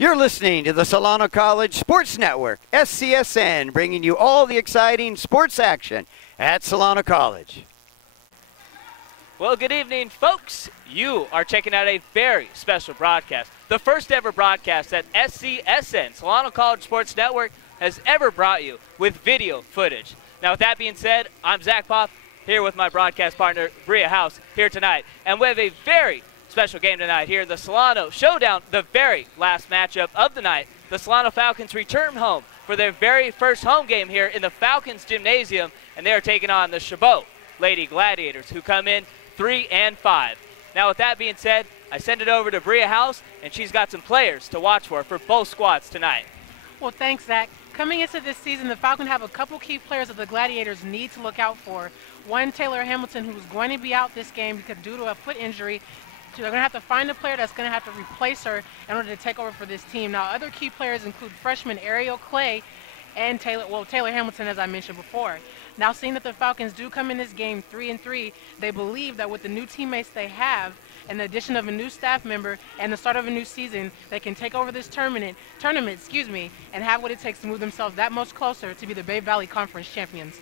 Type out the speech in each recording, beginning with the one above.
You're listening to the Solano College Sports Network, SCSN, bringing you all the exciting sports action at Solano College. Well, good evening, folks. You are checking out a very special broadcast, the first ever broadcast that SCSN, Solano College Sports Network, has ever brought you with video footage. Now, with that being said, I'm Zach Poff, here with my broadcast partner, Bria House, here tonight. And we have a very special game tonight here in the Solano Showdown, the very last matchup of the night. The Solano Falcons return home for their very first home game here in the Falcons Gymnasium, and they are taking on the Chabot Lady Gladiators, who come in 3-5. Now, with that being said, I send it over to Bria House, and she's got some players to watch for both squads tonight. Well, thanks, Zach. Coming into this season, the Falcons have a couple key players that the Gladiators need to look out for. One, Taylor Hamilton, who's going to be out this game because due to a foot injury. So they're going to have to find a player that's going to have to replace her in order to take over for this team. Now, other key players include freshman Ariel Clay and Taylor Hamilton, as I mentioned before. Now, seeing that the Falcons do come in this game 3-3, they believe that with the new teammates they have and the addition of a new staff member and the start of a new season, they can take over this tournament, and have what it takes to move themselves that much closer to be the Bay Valley Conference champions.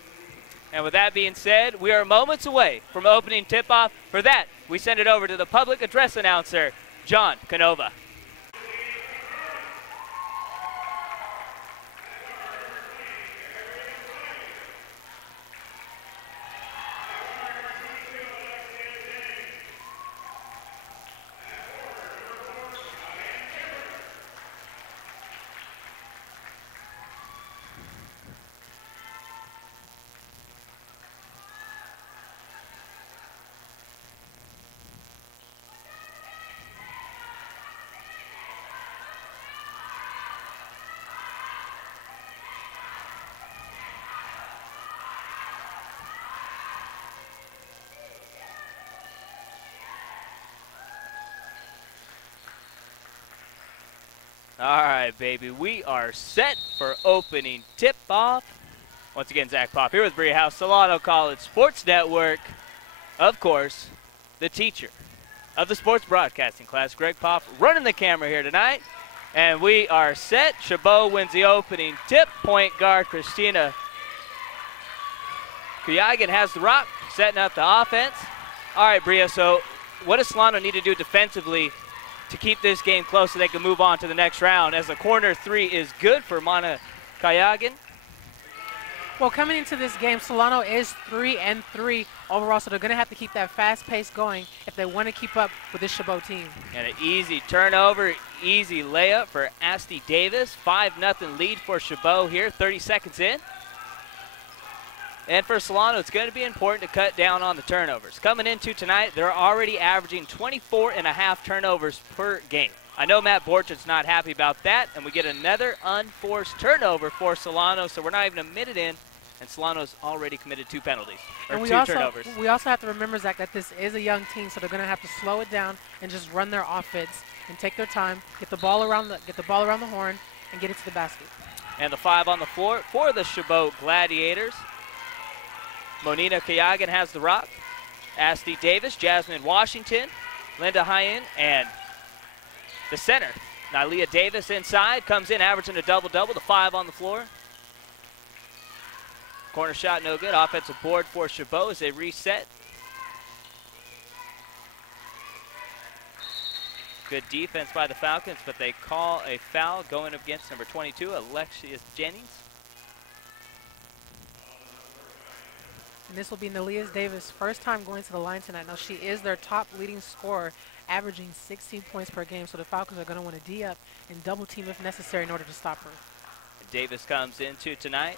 And with that being said, we are moments away from opening tip-off. For that, we send it over to the public address announcer, John Canova. All right, baby, we are set for opening tip-off. Once again, Zach Popp here with Bria House, Solano College Sports Network. Of course, the teacher of the sports broadcasting class, Greg Popp, running the camera here tonight. And we are set. Chabot wins the opening tip. Point guard Christina Kuyagan has the rock, setting up the offense. All right, Bria, so what does Solano need to do defensively to keep this game close so they can move on to the next round, as the corner three is good for Mana Kayagan? Well, coming into this game, Solano is 3-3 overall, so they're going to have to keep that fast pace going if they want to keep up with this Chabot team. And an easy turnover, easy layup for Asti Davis. 5-0 lead for Chabot here, 30 seconds in. And for Solano, it's going to be important to cut down on the turnovers. Coming into tonight, they're already averaging 24.5 turnovers per game. I know Matt Borchard's not happy about that, and we get another unforced turnover for Solano, so we're not even a minute in, and Solano's already committed two penalties, or two turnovers. We also have to remember, Zach, that this is a young team, so they're going to have to slow it down and just run their offense and take their time, get the ball around the horn, and get it to the basket. And the 5 on the floor for the Chabot Gladiators. Monina Kayagan has the rock. Asti Davis, Jasmine Washington, Linda Hyen, and the center, Nylia Davis inside, comes in, averaging a double-double, the 5 on the floor. Corner shot no good. Offensive board for Chabot as they reset. Good defense by the Falcons, but they call a foul going against number 22, Alexius Jennings. And this will be Nylia Davis' first time going to the line tonight. Now, she is their top leading scorer, averaging 16 points per game, so the Falcons are going to want to D up and double team if necessary in order to stop her. Davis comes into tonight.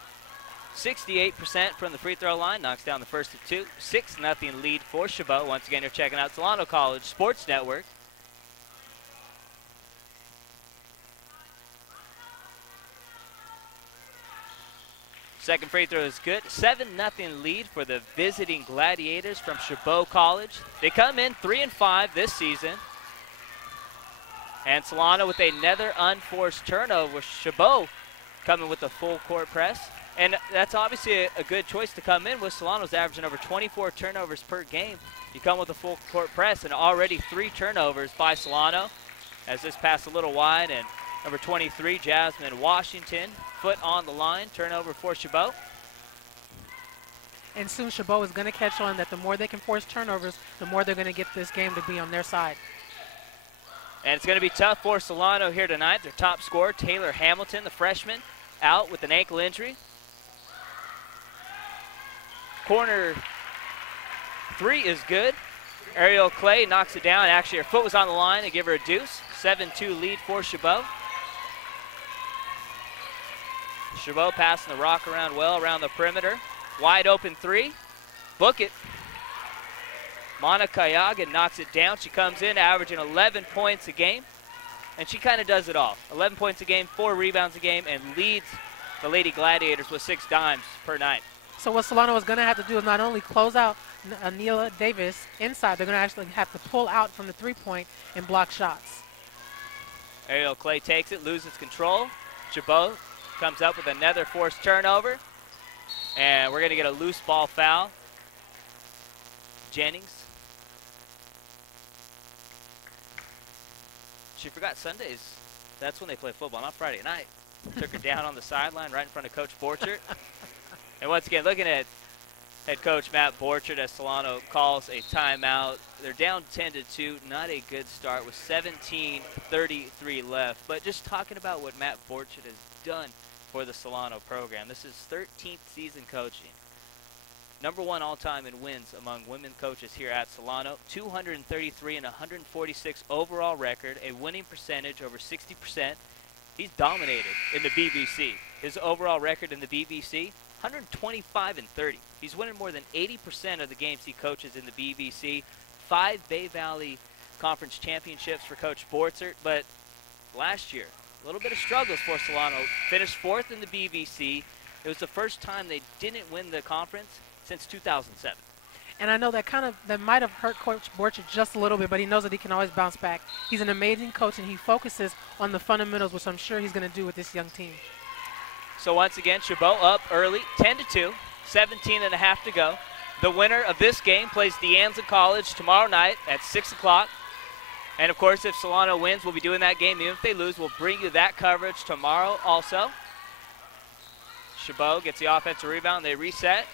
68% from the free throw line, knocks down the first of two. 6-0 lead for Chabot. Once again, you're checking out Solano College Sports Network. Second free throw is good. 7-0 lead for the visiting Gladiators from Chabot College. They come in 3-5 this season. And Solano with another unforced turnover. Chabot coming with a full court press. And that's obviously a good choice to come in with. Solano's averaging over 24 turnovers per game. You come with a full court press, and already 3 turnovers by Solano, as this pass a little wide, and Number 23, Jasmine Washington, foot on the line, turnover for Chabot. And soon Chabot is going to catch on that the more they can force turnovers, the more they're going to get this game to be on their side. And it's going to be tough for Solano here tonight. Their top scorer, Taylor Hamilton, the freshman, out with an ankle injury. Corner 3 is good. Ariel Clay knocks it down. Actually, her foot was on the line to give her a deuce. 7-2 lead for Chabot. Chabot passing the rock around well around the perimeter. Wide open 3. Book it. Monica Yagan knocks it down. She comes in averaging 11 points a game. And she kind of does it all. 11 points a game, 4 rebounds a game, and leads the Lady Gladiators with 6 dimes per night. So what Solano is going to have to do is not only close out Neela Davis inside, they're going to actually have to pull out from the 3-point and block shots. Ariel Clay takes it, loses control. Chabot comes up with another forced turnover. And we're going to get a loose ball foul. Jennings. She forgot Sundays. That's when they play football, not Friday night. Took her down on the sideline right in front of Coach Borchert. And once again, looking at head coach Matt Borchert as Solano calls a timeout. They're down 10-2. Not a good start with 17:33 left. But just talking about what Matt Borchert has done for the Solano program. This is 13th season coaching. Number 1 all-time in wins among women coaches here at Solano. 233 and 146 overall record, a winning percentage over 60%. He's dominated in the BBC. His overall record in the BBC, 125 and 30. He's winning more than 80% of the games he coaches in the BBC. 5 Bay Valley Conference championships for Coach Borchert, but last year, a little bit of struggles for Solano. Finished 4th in the BBC. It was the first time they didn't win the conference since 2007. And I know that might have hurt Coach Borchert just a little bit, but he knows that he can always bounce back. He's an amazing coach, and he focuses on the fundamentals, which I'm sure he's going to do with this young team. So once again, Chabot up early, 10-2, 17 and a half to go. The winner of this game plays De Anza College tomorrow night at 6 o'clock. And of course, if Solano wins, we'll be doing that game. Even if they lose, we'll bring you that coverage tomorrow also. Chabot gets the offensive rebound. They reset.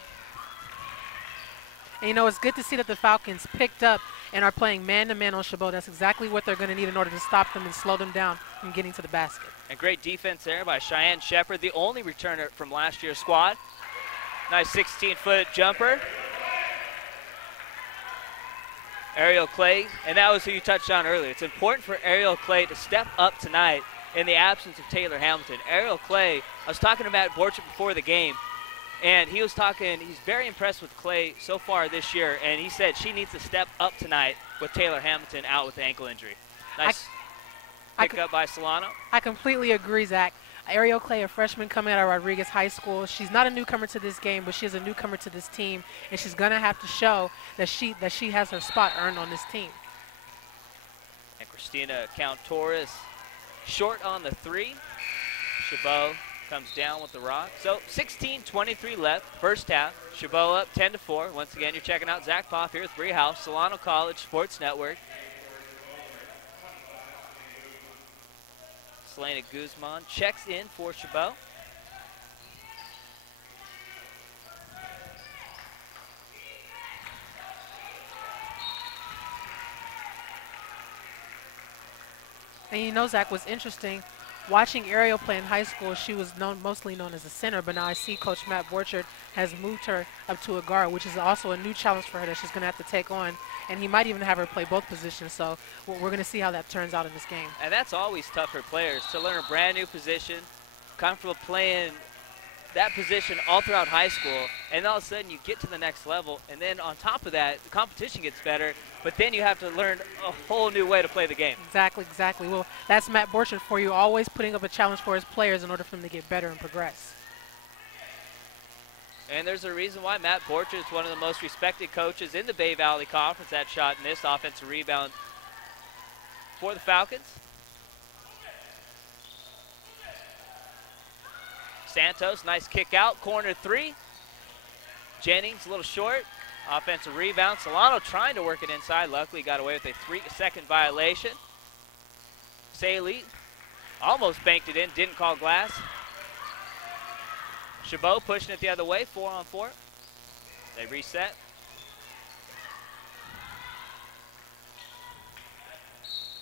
And, you know, it's good to see that the Falcons picked up and are playing man-to-man on Chabot. That's exactly what they're going to need in order to stop them and slow them down from getting to the basket. And great defense there by Cheyenne Shepard, the only returner from last year's squad. Nice 16-foot jumper. Ariel Clay, and that was who you touched on earlier. It's important for Ariel Clay to step up tonight in the absence of Taylor Hamilton. Ariel Clay, I was talking to Matt Borchert before the game, and he's very impressed with Clay so far this year, and he said she needs to step up tonight with Taylor Hamilton out with the ankle injury. Nice pick up by Solano. I completely agree, Zach. Ariel Clay, a freshman coming out of Rodriguez High School. She's not a newcomer to this game, but she's a newcomer to this team, and she's going to have to show that she has her spot earned on this team. And Christina Count-Torres short on the 3. Chabot comes down with the rock. So 16:23 left, first half. Chabot up 10-4. Once again, you're checking out Zach Poff here with Bree House, Solano College Sports Network. Selena Guzman checks in for Chabot. And you know, Zach, what's interesting, watching Ariel play in high school, she was mostly known as a center, but now I see Coach Matt Borchert has moved her up to a guard, which is also a new challenge for her that she's going to have to take on. And he might even have her play both positions, so we're going to see how that turns out in this game. And that's always tough for players, to learn a brand new position, comfortable playing that position all throughout high school, and all of a sudden you get to the next level, and then on top of that, the competition gets better, but then you have to learn a whole new way to play the game. Exactly. Well, that's Matt Borchert for you, always putting up a challenge for his players in order for them to get better and progress. And there's a reason why Matt Borchert is one of the most respected coaches in the Bay Valley Conference. That shot missed, offensive rebound for the Falcons. Santos, nice kick out, corner 3. Jennings, a little short, offensive rebound. Solano trying to work it inside, luckily got away with a 3-second violation. Saley Almost banked it in, didn't call glass. Chabot pushing it the other way, 4-on-4. They reset.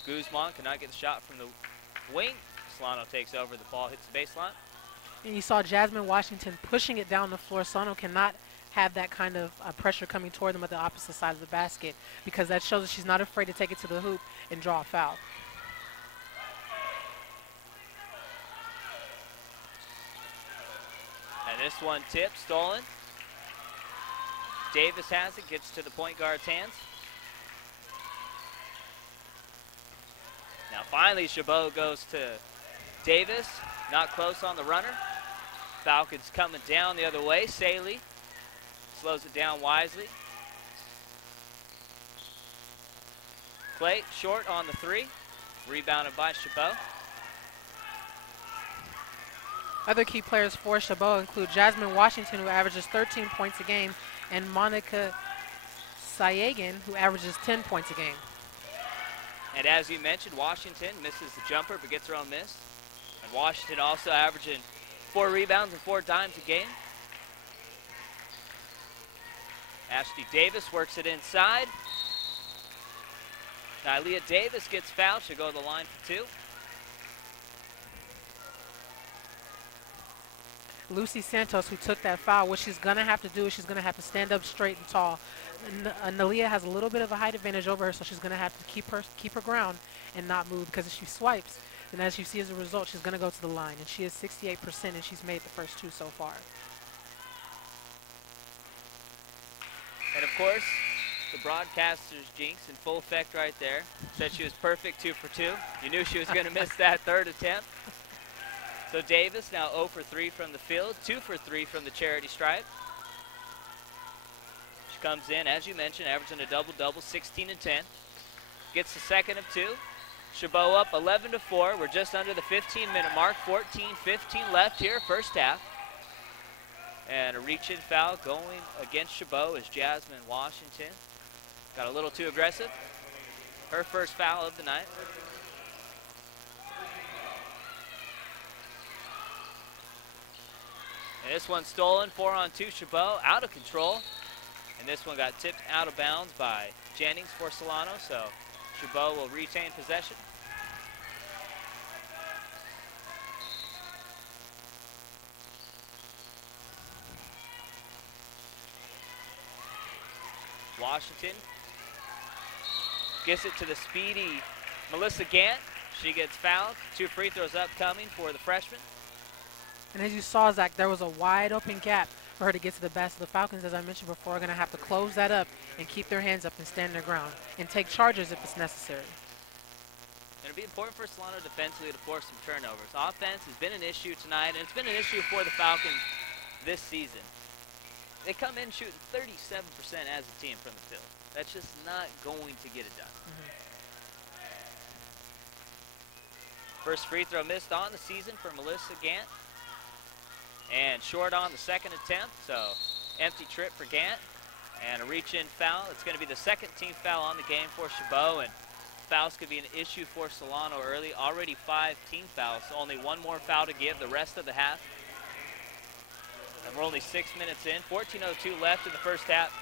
Guzman cannot get the shot from the wing. Solano takes over, the ball hits the baseline. And you saw Jasmine Washington pushing it down the floor. Solano cannot have that kind of pressure coming toward them at the opposite side of the basket, because that shows that she's not afraid to take it to the hoop and draw a foul. And this one tipped, stolen. Davis has it, gets to the point guard's hands. Now finally Chabot goes to Davis, not close on the runner. Falcons coming down the other way. Saley slows it down wisely. Clay short on the three, rebounded by Chabot. Other key players for Chabot include Jasmine Washington, who averages 13 points a game, and Monica Sayagan, who averages 10 points a game. And as you mentioned, Washington misses the jumper but gets her own miss. And Washington also averaging 4 rebounds and 4 dimes a game. Ashley Davis works it inside. Nylia Davis gets fouled. She'll go to the line for 2. Lucy Santos, who took that foul, what she's going to have to do is she's going to have to stand up straight and tall. Nalia has a little bit of a height advantage over her, so she's going to have to keep her ground and not move, because if she swipes, then as you see as a result, she's going to go to the line. And she is 68%, and she's made the first 2 so far. And of course, the broadcaster's jinx in full effect right there. Said she was perfect 2 for 2. You knew she was going to miss that third attempt. So Davis now 0 for 3 from the field, 2 for 3 from the charity stripe. She comes in, as you mentioned, averaging a double-double, 16 and 10. Gets the second of 2. Chabot up 11 to 4. We're just under the 15-minute mark, 14-15 left here, first half. And a reach-in foul going against Chabot is Jasmine Washington. Got a little too aggressive. Her first foul of the night. And this one stolen, 4-on-2 Chabot, out of control. And this one got tipped out of bounds by Jennings for Solano, so Chabot will retain possession. Washington gets it to the speedy Melissa Gant. She gets fouled. 2 free throws upcoming for the freshman. And as you saw, Zach, there was a wide open gap for her to get to the basket. The Falcons, as I mentioned before, are going to have to close that up and keep their hands up and stand their ground and take charges if it's necessary. It'll be important for Solano defensively to force some turnovers. Offense has been an issue tonight, and it's been an issue for the Falcons this season. They come in shooting 37% as a team from the field. That's just not going to get it done. First free throw missed on the season for Melissa Gant. And short on the second attempt, so empty trip for Gant. And a reach-in foul. It's going to be the second team foul on the game for Chabot, and fouls could be an issue for Solano early. Already 5 team fouls, so only 1 more foul to give the rest of the half. And we're only 6 minutes in, 14:02 left in the first half.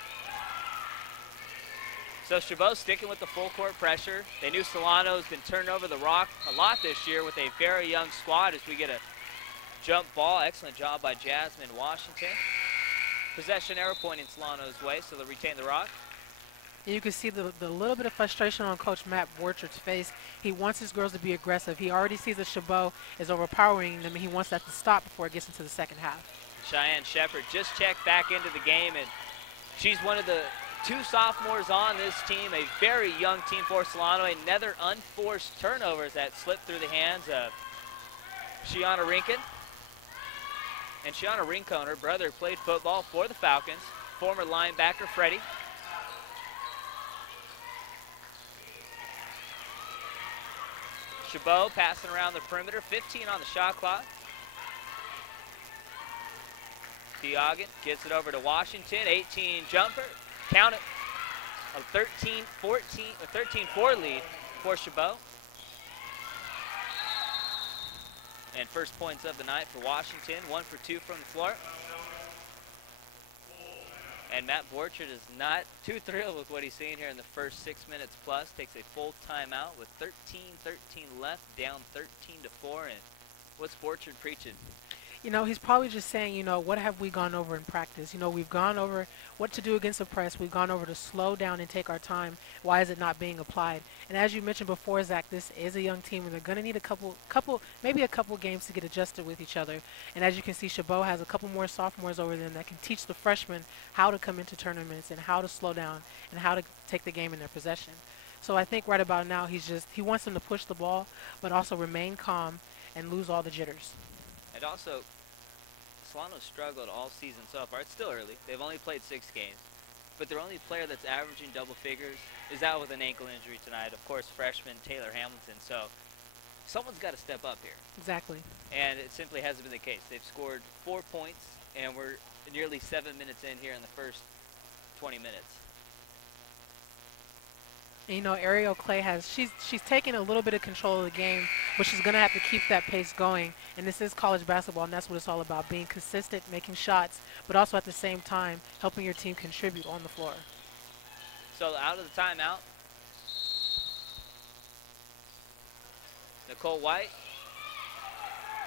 So Chabot sticking with the full court pressure. They knew Solano's been turning over the rock a lot this year with a very young squad as we get a jump ball. Excellent job by Jasmine Washington. Possession arrow pointing Solano's way, so they'll retain the rock. And you can see the little bit of frustration on Coach Matt Borchard's face. He wants his girls to be aggressive. He already sees that Chabot is overpowering them, and he wants that to stop before it gets into the second half. Cheyenne Shepard just checked back into the game, and she's one of the 2 sophomores on this team, a very young team for Solano. Another unforced turnovers that slipped through the hands of Shiana Rincon. And Shiana Rincon, her brother, played football for the Falcons, former linebacker Freddie. Chabot passing around the perimeter, 15 on the shot clock. Tiagan gets it over to Washington, 18 jumper, count it, a 13-4 lead for Chabot. And first points of the night for Washington, 1 for 2 from the floor. And Matt Borchard is not too thrilled with what he's seeing here in the first 6 minutes plus. Takes a full timeout with 13 left, down 13-4. And what's Borchard preaching? You know, he's probably just saying, you know, what have we gone over in practice? You know, we've gone over what to do against the press. We've gone over to slow down and take our time. Why is it not being applied? And as you mentioned before, Zach, this is a young team, and they're going to need maybe a couple games to get adjusted with each other. And as you can see, Chabot has a couple more sophomores over them that can teach the freshmen how to come into tournaments and how to slow down and how to take the game in their possession. So I think right about now he wants them to push the ball, but also remain calm and lose all the jitters. And also, Solano struggled all season so far. It's still early. They've only played 6 games. But their only player that's averaging double figures is out with an ankle injury tonight. Of course, freshman Taylor Hamilton. So someone's got to step up here. Exactly. And it simply hasn't been the case. They've scored 4 points, and we're nearly 7 minutes in here in the first 20 minutes. And, you know, Ariel Clay she's taken a little bit of control of the game, but she's going to have to keep that pace going. And this is college basketball, and that's what it's all about, being consistent, making shots, but also at the same time helping your team contribute on the floor. So out of the timeout, Nicole White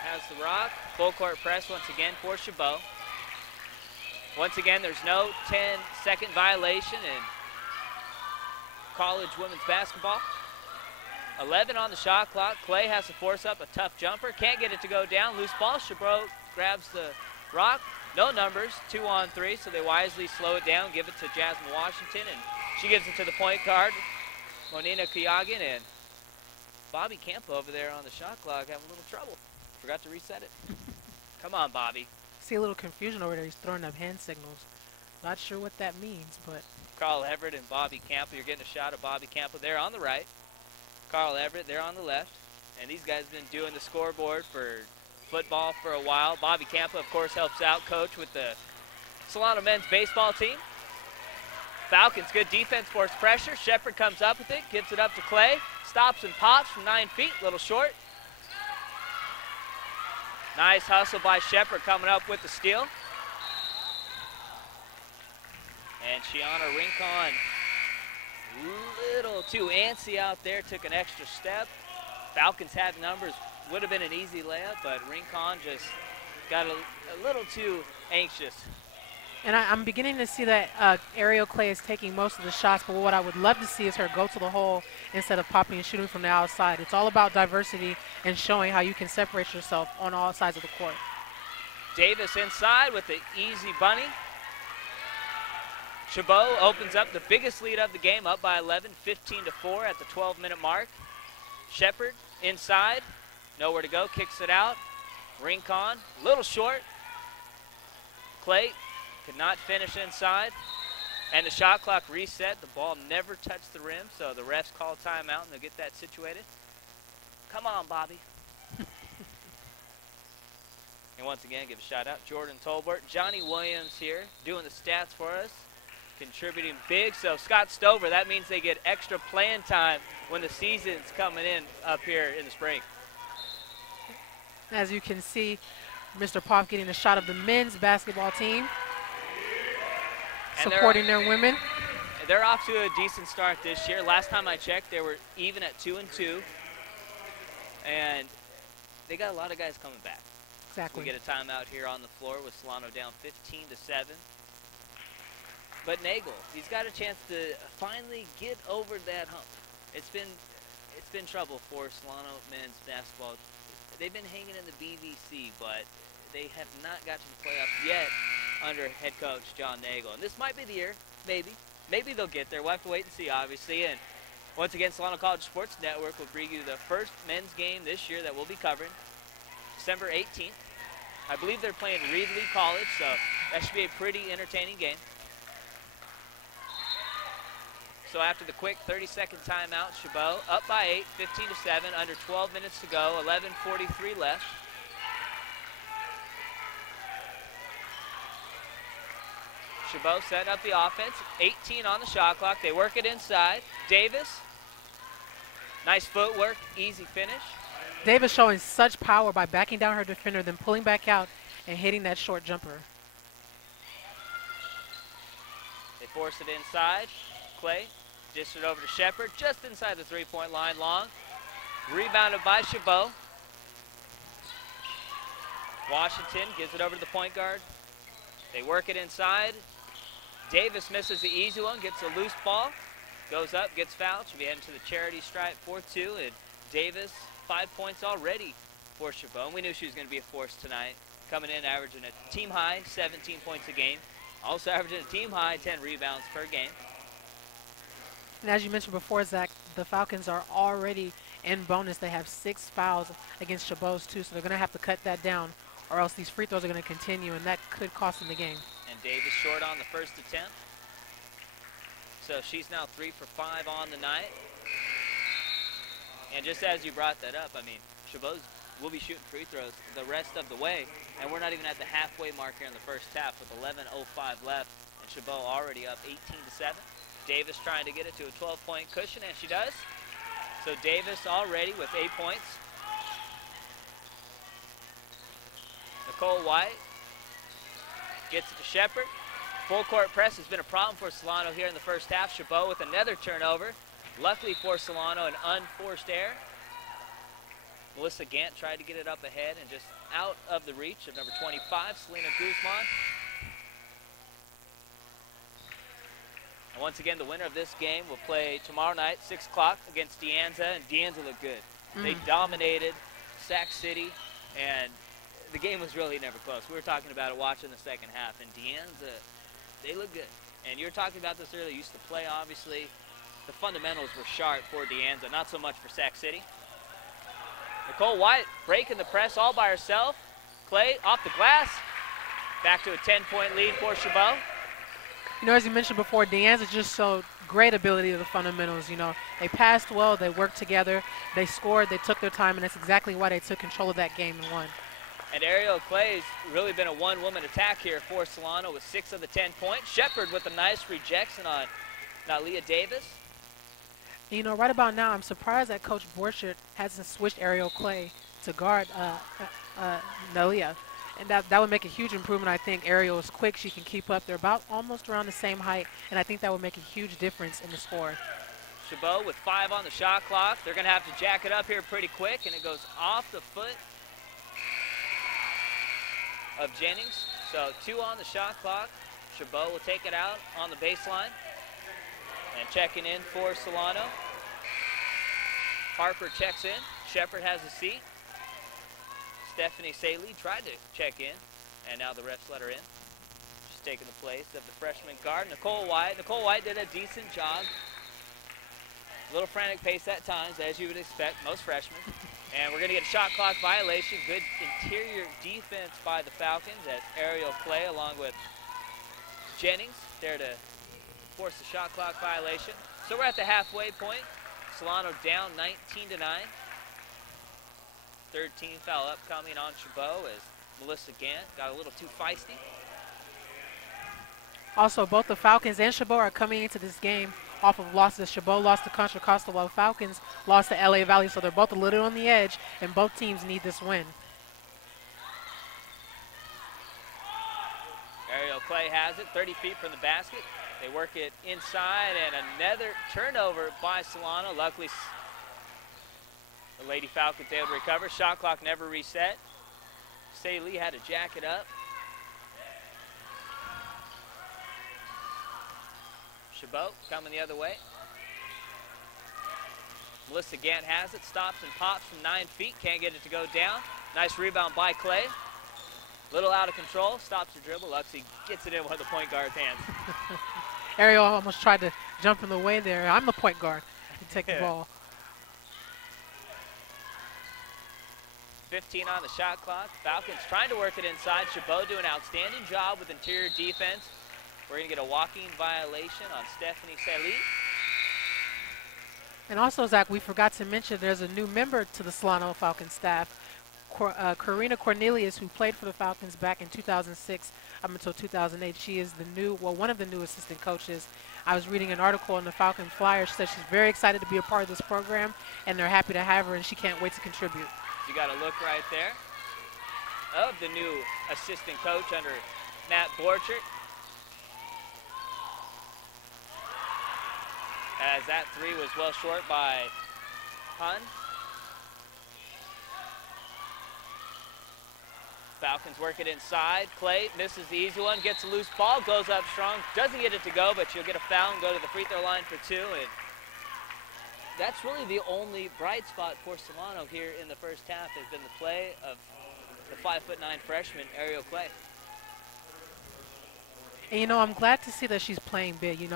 has the rock. Full court press once again for Chabot. Once again, there's no 10-second violation in college women's basketball. 11 on the shot clock. Clay has to force up a tough jumper. Can't get it to go down. Loose ball. Chabot grabs the rock. No numbers. 2 on 3, so they wisely slow it down, give it to Jasmine Washington, and she gives it to the point guard, Monina Kuyagin, and Bobby Campa over there on the shot clock having a little trouble. Forgot to reset it. Come on, Bobby. See a little confusion over there. He's throwing up hand signals. Not sure what that means, but Carl Everett and Bobby Campa. You're getting a shot at Bobby Campa there on the right. Carl Everett there on the left. And these guys have been doing the scoreboard for football for a while. Bobby Campa, of course, helps out coach with the Solano men's baseball team. Falcons, good defense, force pressure. Shepard comes up with it, gives it up to Clay. Stops and pops from 9 feet, a little short. Nice hustle by Shepard coming up with the steal. And Shiana Rincon, little too antsy out there, took an extra step. Falcons had numbers, would have been an easy layup, but Rincon just got a little too anxious. And I'm beginning to see that Ariel Clay is taking most of the shots, but what I would love to see is her go to the hole instead of popping and shooting from the outside. It's all about diversity and showing how you can separate yourself on all sides of the court. Davis inside with the easy bunny. Chabot opens up the biggest lead of the game, up by 11, 15-4 at the 12-minute mark. Shepard inside, nowhere to go, kicks it out. Rincon, a little short. Clay could not finish inside. And the shot clock reset. The ball never touched the rim, so the refs call timeout and they'll get that situated. Come on, Bobby. And once again, give a shout out. Jordan Tolbert, Johnny Williams here doing the stats for us, contributing big. So Scott Stover, that means they get extra playing time when the season's coming in up here in the spring. As you can see, Mr. Poff getting a shot of the men's basketball team, and supporting their women. They're off to a decent start this year. Last time I checked, they were even at 2-2. And they got a lot of guys coming back. Exactly. We get a timeout here on the floor with Solano down 15-7. But Nagel, he's got a chance to finally get over that hump. It's been trouble for Solano men's basketball. They've been hanging in the BVC, but they have not got to the playoffs yet under head coach John Nagel. And this might be the year, maybe. Maybe they'll get there. We'll have to wait and see, obviously. And once again, Solano College Sports Network will bring you the first men's game this year that we'll be covering, December 18th. I believe they're playing Reedley College, so that should be a pretty entertaining game. So after the quick 30-second timeout, Chabot up by 8, 15-7, under 12 minutes to go, 11:43 left. Chabot setting up the offense, 18 on the shot clock. They work it inside. Davis, nice footwork, easy finish. Davis showing such power by backing down her defender, then pulling back out and hitting that short jumper. They force it inside. Clay dished it over to Shepard, just inside the three-point line, long. Rebounded by Chabot. Washington gives it over to the point guard. They work it inside. Davis misses the easy one, gets a loose ball, goes up, gets fouled. She'll be heading to the charity stripe, 4-2, and Davis, 5 points already for Chabot. We knew she was going to be a force tonight, coming in averaging a team high 17 points a game, also averaging a team high 10 rebounds per game. And as you mentioned before, Zach, the Falcons are already in bonus. They have 6 fouls against Chabot's 2, so they're going to have to cut that down, or else these free throws are going to continue, and that could cost them the game. And Davis short on the first attempt. So she's now 3 for 5 on the night. And just as you brought that up, I mean, Chabot will be shooting free throws the rest of the way, and we're not even at the halfway mark here in the first half with 11:05 left, and Chabot already up 18-7. Davis trying to get it to a 12-point cushion, and she does. So Davis already with 8 points. Nicole White gets it to Shepard. Full court press has been a problem for Solano here in the first half. Chabot with another turnover. Luckily for Solano, an unforced error. Melissa Gant tried to get it up ahead and just out of the reach of number 25, Selena Guzman. And once again, the winner of this game will play tomorrow night, 6 o'clock, against De Anza, and De Anza looked good. They dominated Sac City, and the game was really never close. We were talking about it watching the second half, and De Anza, they look good. And you were talking about this earlier, used to play, obviously. The fundamentals were sharp for De Anza, not so much for Sac City. Nicole White breaking the press all by herself. Clay off the glass. Back to a 10-point lead for Chabot. You know, as you mentioned before, De Anza just showed great ability to the fundamentals. You know, they passed well, they worked together, they scored, they took their time, and that's exactly why they took control of that game and won. And Ariel Clay's really been a one-woman attack here for Solano with 6 of the 10 points. Shepard with a nice rejection on Nalia Davis. You know, right about now, I'm surprised that Coach Borchert hasn't switched Ariel Clay to guard Nalia. And that would make a huge improvement. I think Ariel is quick. She can keep up. They're about almost around the same height, and I think that would make a huge difference in the score. Chabot with 5 on the shot clock. They're going to have to jack it up here pretty quick, and it goes off the foot of Jennings. So 2 on the shot clock. Chabot will take it out on the baseline. And checking in for Solano. Harper checks in. Shepard has a seat. Stephanie Saley tried to check in, and now the refs let her in. She's taking the place of the freshman guard, Nicole White. Nicole White did a decent job. A little frantic pace at times, as you would expect, most freshmen. And we're going to get a shot clock violation. Good interior defense by the Falcons as Ariel Clay along with Jennings there to force the shot clock violation. So we're at the halfway point. Solano down 19-9. Third team foul upcoming on Chabot as Melissa Gant got a little too feisty. Also, both the Falcons and Chabot are coming into this game off of losses. Chabot lost to Contra Costa while Falcons lost to LA Valley, so they're both a little on the edge, and both teams need this win. Ariel Clay has it, 30 feet from the basket. They work it inside, and another turnover by Solano. Luckily, the Lady Falcons able to recover. Shot clock never reset. Say Lee had to jack it up. Chabot coming the other way. Melissa Gant has it, stops and pops from 9 feet. Can't get it to go down. Nice rebound by Clay. Little out of control, stops her dribble. Luxie gets it in with the point guard's hands. Ariel almost tried to jump in the way there. I'm the point guard. Take the ball. 15 on the shot clock. Falcons trying to work it inside. Chabot doing an outstanding job with interior defense. We're going to get a walking violation on Stephanie Saley. And also, Zach, we forgot to mention there's a new member to the Solano Falcons staff, Karina Cornelius, who played for the Falcons back in 2006 up until 2008. She is one of the new assistant coaches. I was reading an article in the Falcon Flyer. She said she's very excited to be a part of this program, and they're happy to have her, and she can't wait to contribute. You got a look right there of the new assistant coach under Matt Borchert. As that three was well short by Hun. Falcons work it inside. Clay misses the easy one, gets a loose ball, goes up strong, doesn't get it to go, but she'll get a foul and go to the free throw line for two. And that's really the only bright spot for Solano here in the first half has been the play of the 5'9" freshman, Ariel Clay. And I'm glad to see that she's playing big.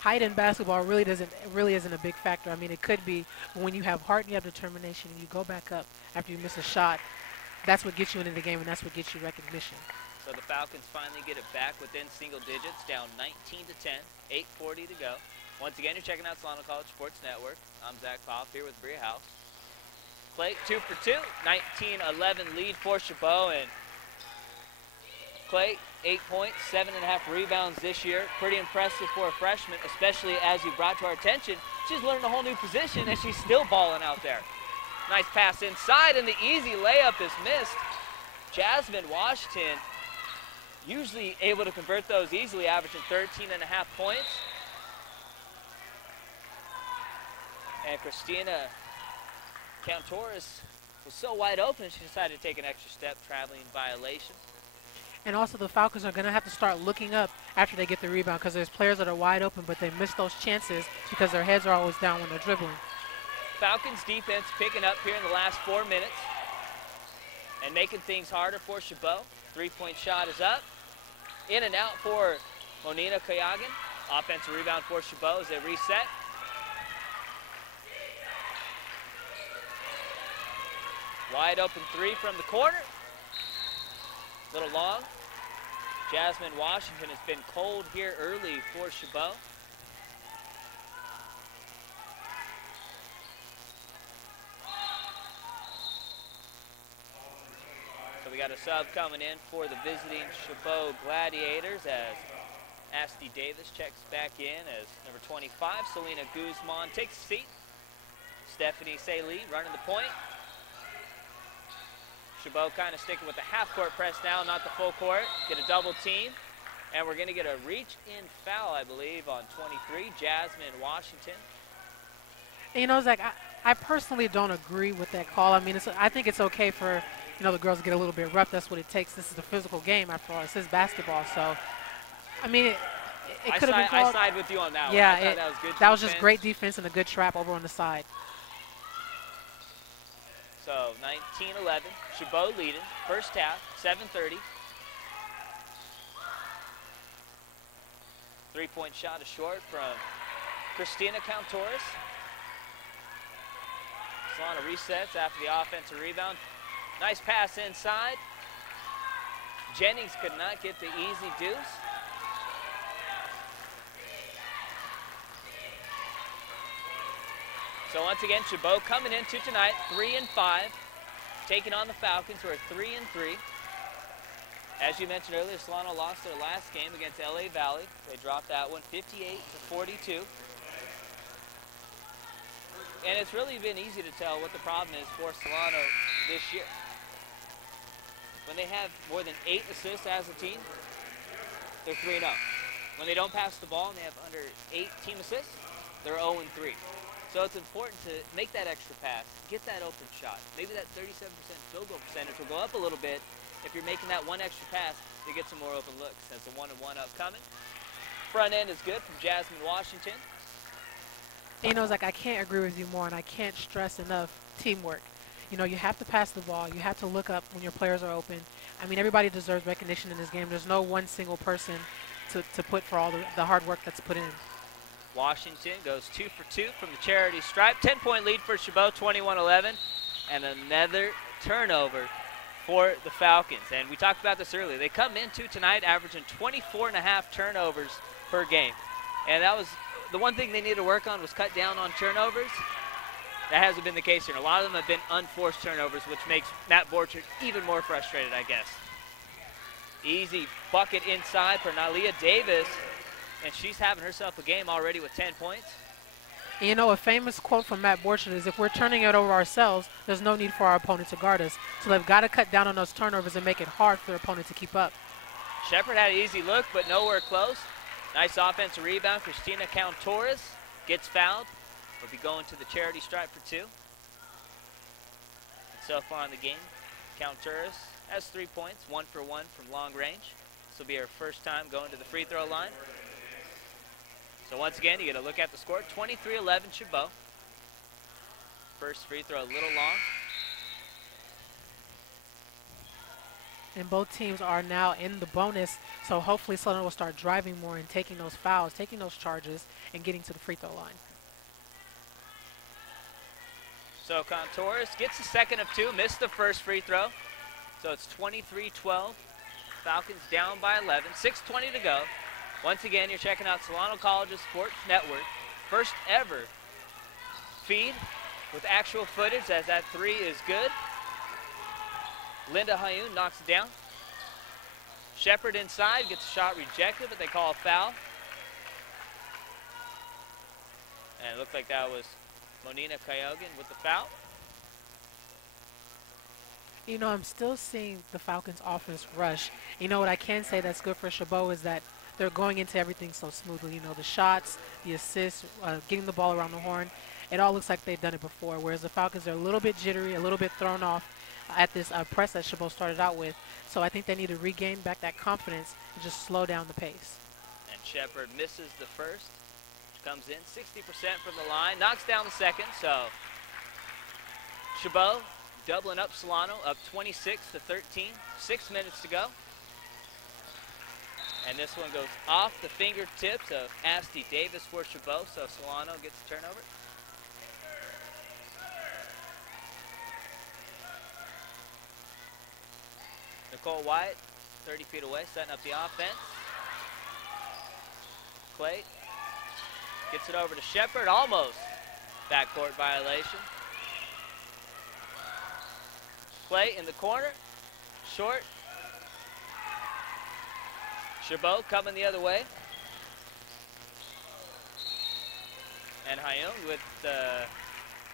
Height in basketball really isn't a big factor. I mean, it could be, but when you have heart and you have determination and you go back up after you miss a shot, that's what gets you into the game and that's what gets you recognition. So the Falcons finally get it back within single digits, down 19-10, 8:40 to go. Once again, you're checking out Solano College Sports Network. I'm Zach Poff here with Bria House. Clay 2 for 2, 19-11 lead for Chabot, and Clay 8 points, 7.5 rebounds this year. Pretty impressive for a freshman, especially as you brought to our attention. She's learned a whole new position and she's still balling out there. Nice pass inside and the easy layup is missed. Jasmine Washington usually able to convert those easily, averaging 13.5 points. And Christina Cantoris was so wide open, she decided to take an extra step, traveling violation. And also the Falcons are going to have to start looking up after they get the rebound because there's players that are wide open, but they miss those chances because their heads are always down when they're dribbling. Falcons defense picking up here in the last 4 minutes and making things harder for Chabot. 3-point shot is up. In and out for Monina Kayagin. Offensive rebound for Chabot as they reset. Wide open three from the corner. Little long. Jasmine Washington has been cold here early for Chabot. So we got a sub coming in for the visiting Chabot Gladiators as Asti Davis checks back in as number 25, Selena Guzman takes a seat. Stephanie Saley running the point. Chabot kind of sticking with the half-court press now, not the full court. Get a double team. And we're going to get a reach-in foul, I believe, on 23, Jasmine Washington. And, Zach, I personally don't agree with that call. I mean, I think it's okay for, the girls to get a little bit rough. That's what it takes. This is a physical game, after all. This is basketball. So, I mean, it could have been called. I side with you on that one. Yeah, I thought that was good that was defense. just great defense and a good trap over on the side. So 19-11, Chabot leading, first half, 7:30. 3-point shot is short from Christina Cantoris. Solano resets after the offensive rebound. Nice pass inside. Jennings could not get the easy deuce. So once again, Chabot coming into tonight, 3-5, taking on the Falcons, who are 3-3. As you mentioned earlier, Solano lost their last game against LA Valley. They dropped that one 58-42. And it's really been easy to tell what the problem is for Solano this year. When they have more than 8 assists as a team, they're 3-0. When they don't pass the ball and they have under 8 team assists, they're 0-3. So it's important to make that extra pass, get that open shot. Maybe that 37% field goal percentage will go up a little bit if you're making that one extra pass to get some more open looks. That's a 1-and-1 upcoming. Front end is good from Jasmine Washington. Zach, I can't agree with you more, and I can't stress enough teamwork. You have to pass the ball. You have to look up when your players are open. I mean, everybody deserves recognition in this game. There's no one single person to put for all the hard work that's put in. Washington goes 2 for 2 from the charity stripe. 10-point lead for Chabot, 21-11. And another turnover for the Falcons. And we talked about this earlier. They come into tonight averaging 24.5 turnovers per game. And that was the one thing they needed to work on, was cut down on turnovers. That hasn't been the case here. A lot of them have been unforced turnovers, which makes Matt Borchert even more frustrated, I guess. Easy bucket inside for Nalia Davis. And she's having herself a game already with 10 points. You know, a famous quote from Matt Borchard is, if we're turning it over ourselves, there's no need for our opponent to guard us. So they've got to cut down on those turnovers and make it hard for their opponent to keep up. Shepherd had an easy look, but nowhere close. Nice offensive rebound. Christina Count-Torres gets fouled. Will be going to the charity stripe for 2. And so far in the game, Count-Torres has 3 points, 1 for 1 from long range. This will be her first time going to the free throw line. So once again, you get a look at the score. 23-11 Chabot. First free throw a little long. And both teams are now in the bonus, so hopefully Solano will start driving more and taking those fouls, taking those charges, and getting to the free throw line. So Count-Torres gets the second of 2, missed the first free throw. So it's 23-12. Falcons down by 11, 6:20 to go. Once again, you're checking out Solano College's Sports Network. First ever feed with actual footage, as that 3 is good. Linda Hayoun knocks it down. Shepherd inside, gets a shot rejected, but they call a foul. And it looked like that was Monina Kyogen with the foul. You know, I'm still seeing the Falcons offense rush. You know, what I can say that's good for Chabot is that they're going into everything so smoothly. You know, the shots, the assists, getting the ball around the horn, it all looks like they've done it before, whereas the Falcons are a little bit jittery, a little bit thrown off at this press that Chabot started out with. So I think they need to regain back that confidence and just slow down the pace. And Shepherd misses the first, comes in 60% from the line, knocks down the second. So Chabot doubling up Solano, up 26-13, 6 minutes to go. And this one goes off the fingertips of Asti Davis for Chabot, so Solano gets the turnover. Nicole Wyatt, 30 feet away, setting up the offense. Clay gets it over to Shepherd, almost backcourt violation. Clay in the corner, short. Chabot coming the other way. And Hayoun with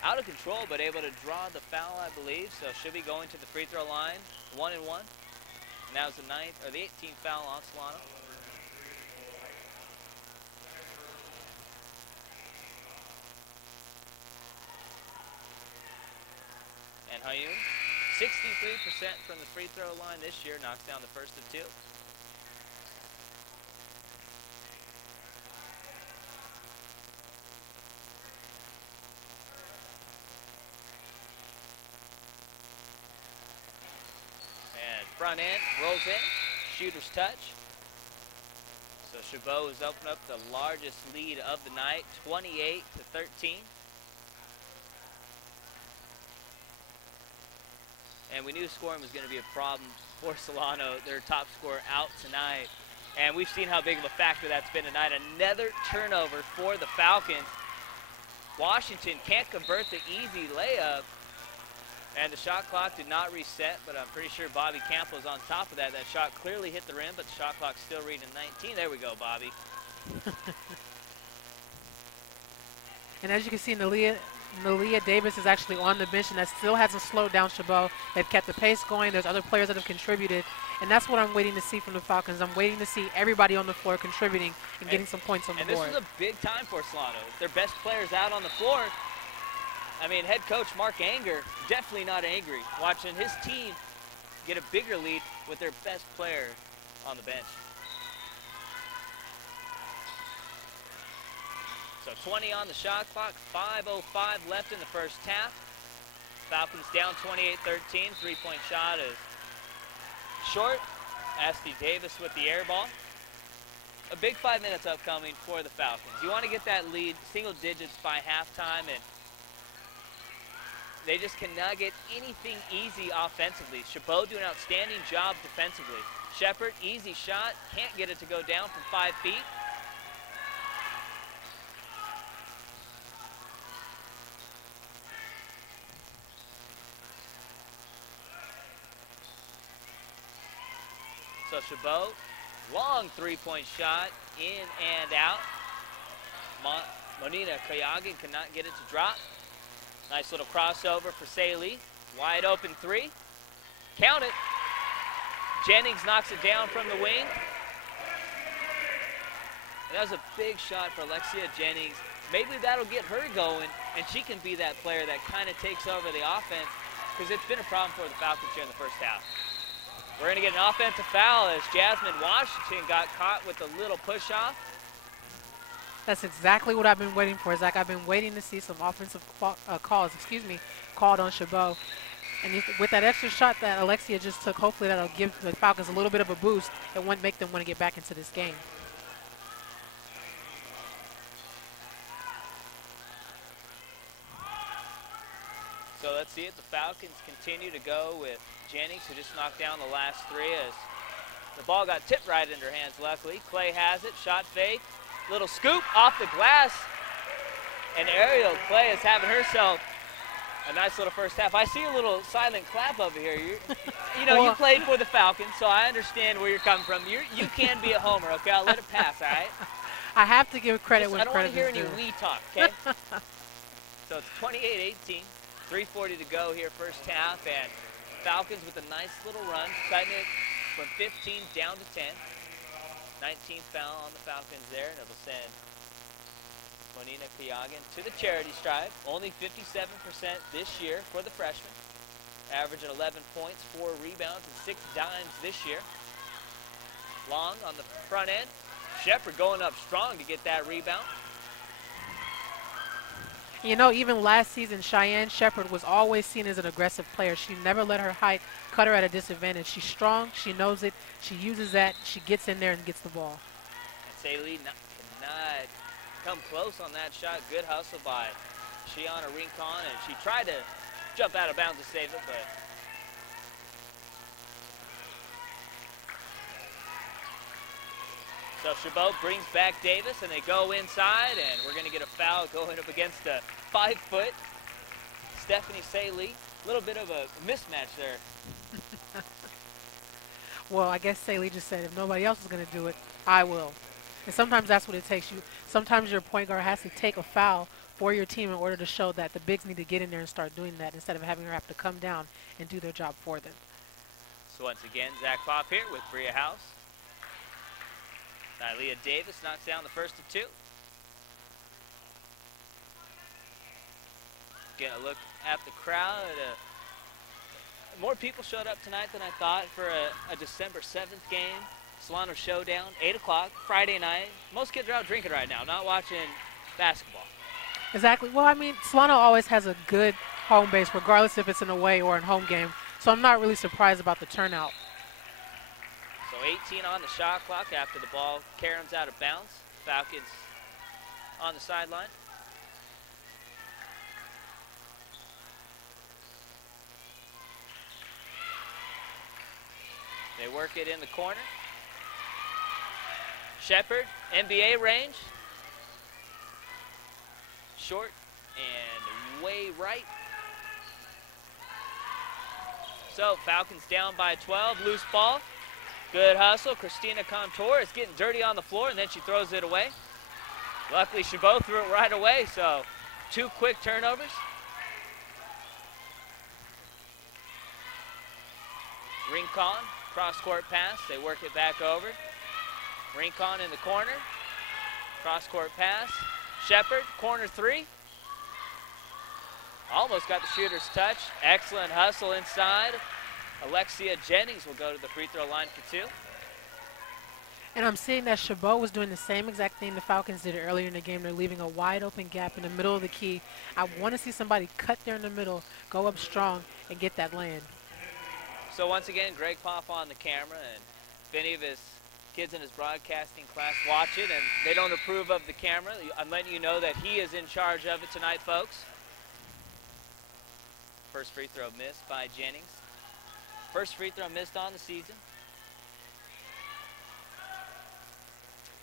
out of control, but able to draw the foul, I believe. So should be going to the free throw line, 1 and 1. And that was the 9th or the 18th foul on Solano. And Hayoun, 63% from the free throw line this year, knocks down the first of 2. Front end, rolls in, shooter's touch. So Chabot has opened up the largest lead of the night, 28-13. And we knew scoring was going to be a problem for Solano, their top scorer out tonight. And we've seen how big of a factor that's been tonight. Another turnover for the Falcons. Washington can't convert the easy layup. And the shot clock did not reset, but I'm pretty sure Bobby Campbell's on top of that. That shot clearly hit the rim, but the shot clock's still reading 19. There we go, Bobby. And as you can see, Nalia Davis is actually on the bench, and that still hasn't slowed down Chabot. They've kept the pace going. There's other players that have contributed, and that's what I'm waiting to see from the Falcons. I'm waiting to see everybody on the floor contributing and getting some points on the board. And this is a big time for Solano. Their best players out on the floor. I mean, head coach Mark Anger, definitely not angry, watching his team get a bigger lead with their best player on the bench. So 20 on the shot clock, 5:05 left in the first half. Falcons down 28-13, three-point shot is short. Asti Davis with the air ball. A big 5 minutes upcoming for the Falcons. You want to get that lead single digits by halftime, and they just cannot get anything easy offensively. Chabot doing an outstanding job defensively. Shepherd, easy shot, can't get it to go down from 5 feet. So Chabot, long three-point shot, in and out. Monina Kayagin cannot get it to drop. Nice little crossover for Saley. Wide open three. Count it. Jennings knocks it down from the wing. And that was a big shot for Alexia Jennings. Maybe that'll get her going, and she can be that player that kind of takes over the offense, because it's been a problem for the Falcons here in the first half. We're going to get an offensive foul as Jasmine Washington got caught with a little push-off. That's exactly what I've been waiting for, Zach. I've been waiting to see some offensive calls, called on Chabot. And with that extra shot that Alexia just took, hopefully that'll give the Falcons a little bit of a boost and won't make them want to get back into this game. So let's see it. The Falcons continue to go with Jennings, who just knocked down the last three as the ball got tipped right into her hands, luckily. Clay has it, shot fake, little scoop off the glass. And Ariel Clay is having herself a nice little first half. I see a little silent clap over here. You know, you played for the Falcons, so I understand where you're coming from. You can be a homer, okay? I'll let it pass, all right? I have to give credit when credit is due. I don't want to hear any we talk, okay? So it's 28-18. 3:40 to go here first half, and Falcons with a nice little run, cutting it from 15 down to 10. 19th foul on the Falcons there, and it'll send Monina Kayagin to the charity stripe. Only 57% this year for the freshman. Averaging 11 points, 4 rebounds, and 6 dimes this year. Long on the front end. Shepard going up strong to get that rebound. You know, even last season, Cheyenne Shepard was always seen as an aggressive player. She never let her height cut her at a disadvantage. She's strong. She knows it. She uses that. She gets in there and gets the ball. And Saley cannot come close on that shot. Good hustle by Shiana Rincon, and she tried to jump out of bounds to save it, but so Chabot brings back Davis, and they go inside, and we're going to get a foul going up against the 5-foot Stephanie Saley. A little bit of a mismatch there. Well, I guess Saley just said, if nobody else is going to do it, I will. And sometimes that's what it takes. Sometimes your point guard has to take a foul for your team in order to show that the bigs need to get in there and start doing that instead of having her have to come down and do their job for them. So once again, Zach Pop here with Bria House. Nylia Davis knocks down the first of two. Getting a look at the crowd. More people showed up tonight than I thought for a December 7th game. Solano Showdown, 8 o'clock, Friday night. Most kids are out drinking right now, not watching basketball. Exactly. Well, I mean, Solano always has a good home base, regardless if it's an away or a home game. So I'm not really surprised about the turnout. So 18 on the shot clock after the ball caroms out of bounds. Falcons on the sideline. They work it in the corner. Shepard, NBA range. Short and way right. So Falcons down by 12, loose ball. Good hustle. Christina Contour is getting dirty on the floor, and then she throws it away. Luckily, Chabot threw it right away, so 2 quick turnovers. Rincon, cross-court pass. They work it back over. Rincon in the corner. Cross-court pass. Shepard, corner three. Almost got the shooter's touch. Excellent hustle inside. Alexia Jennings will go to the free throw line for 2. And I'm seeing that Chabot was doing the same exact thing the Falcons did earlier in the game. They're leaving a wide open gap in the middle of the key. I want to see somebody cut there in the middle, go up strong, and get that land. So once again, Greg Poff on the camera, and if any of his kids in his broadcasting class watch it and they don't approve of the camera, I'm letting you know that he is in charge of it tonight, folks. First free throw missed by Jennings. First free throw missed on the season.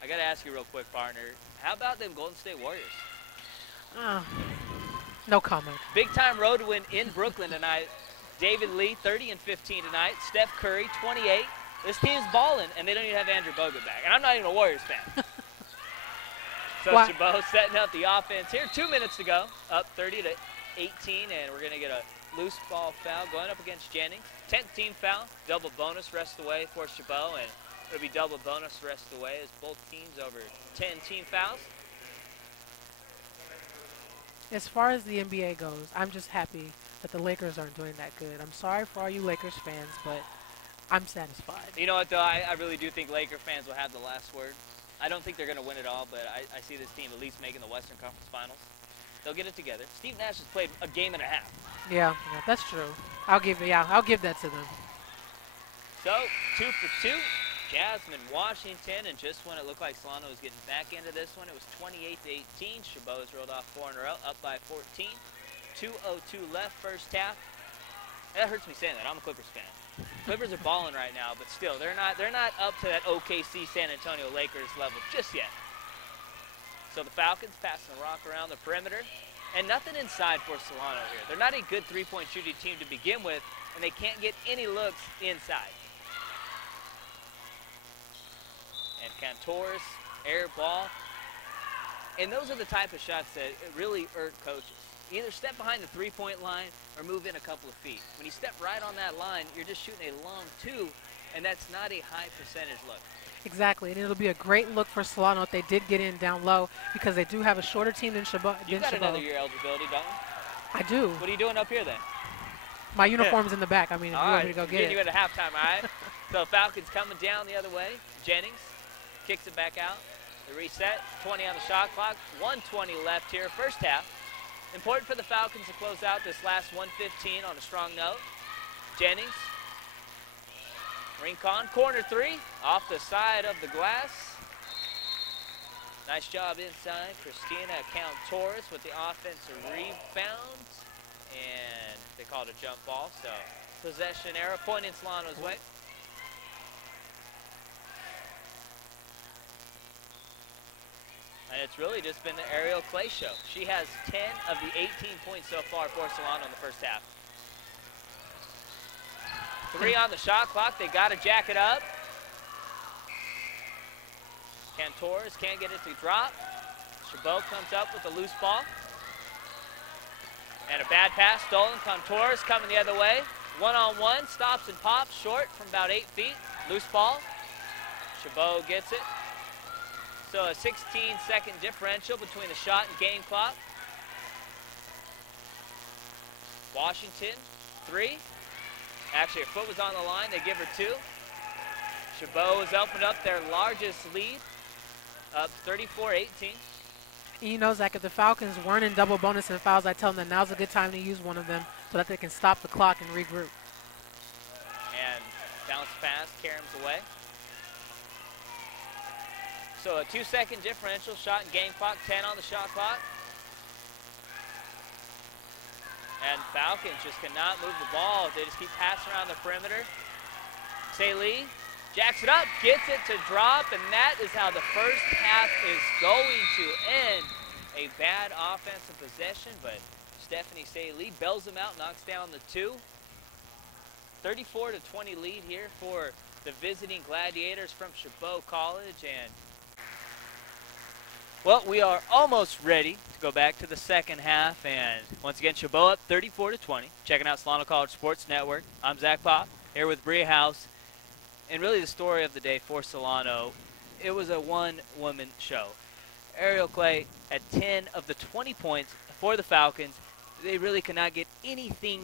I got to ask you real quick, partner. How about them Golden State Warriors? No comment. Big-time road win in Brooklyn tonight. David Lee, 30 and 15 tonight. Steph Curry, 28. This team's balling, and they don't even have Andrew Bogut back. And I'm not even a Warriors fan. So Chabot setting up the offense here. 2 minutes to go. Up 30 to 18, and we're going to get a loose ball foul going up against Jennings. 10th team foul. Double bonus rest away for Chabot, and it'll be double bonus rest away as both teams over 10 team fouls. As far as the NBA goes, I'm just happy that the Lakers aren't doing that good. I'm sorry for all you Lakers fans, but I'm satisfied. You know what, though? I really do think Laker fans will have the last word. I don't think they're going to win it all, but I see this team at least making the Western Conference Finals. They'll get it together. Steve Nash has played a game and a half. Yeah, that's true. I'll give that to them. So, 2 for 2. Jasmine Washington, and just when it looked like Solano was getting back into this one, it was 28 to 18. Chabot has rolled off 4 in a row, up by 14. 2:02 left first half. That hurts me saying that. I'm a Clippers fan. Clippers are balling right now, but still, they're not up to that OKC San Antonio Lakers level just yet. So the Falcons passing the rock around the perimeter, and nothing inside for Solano here. They're not a good three-point shooting team to begin with, and they can't get any looks inside. And Cantor's air ball. And those are the type of shots that really irk coaches. Either step behind the three-point line or move in a couple of feet. When you step right on that line, you're just shooting a long 2, and that's not a high percentage look. Exactly, and it'll be a great look for Solano if they did get in down low, because they do have a shorter team than Chabot. You've got another year eligibility, don't you? I do. What are you doing up here then? My uniform's in the back. I mean, if you want me to go get it. You at a halftime, all right? So Falcons coming down the other way. Jennings kicks it back out. The reset, 20 on the shot clock, 1:20 left here, first half. Important for the Falcons to close out this last 1:15 on a strong note. Jennings, Rincon, corner 3, off the side of the glass. Nice job inside. Christina Count-Torres with the offensive rebound. And they called a jump ball, so possession error, point in Solano's way. And it's really just been the Ariel Clay show. She has 10 of the 18 points so far for Solano in the first half. 3 on the shot clock. They got to jack it up. Cantor's can't get it to drop. Chabot comes up with a loose ball. And a bad pass stolen. Cantor's coming the other way. One-on-one, stops and pops, short from about 8 feet. Loose ball. Chabot gets it. So a 16-second differential between the shot and game clock. Washington, 3. Actually, her foot was on the line. They give her 2. Chabot has opened up their largest lead, up 34-18. You know, Zach, if the Falcons weren't in double bonus and fouls, I tell them that now's a good time to use one of them so that they can stop the clock and regroup. And bounce pass, Karam's away. So a 2-second differential, shot and game clock, 10 on the shot clock. And Falcons just cannot move the ball. They just keep passing around the perimeter. Lee jacks it up, gets it to drop, and that is how the first half is going to end. A bad offensive possession, but Stephanie Lee bails them out, knocks down the 2. 34-20 lead here for the visiting Gladiators from Chabot College. And well, we are almost ready to go back to the second half, and once again, Chabot up 34-20. Checking out Solano College Sports Network. I'm Zach Pop, here with Bria House, and really the story of the day for Solano. It was a one-woman show. Ariel Clay had 10 of the 20 points for the Falcons. They really could not get anything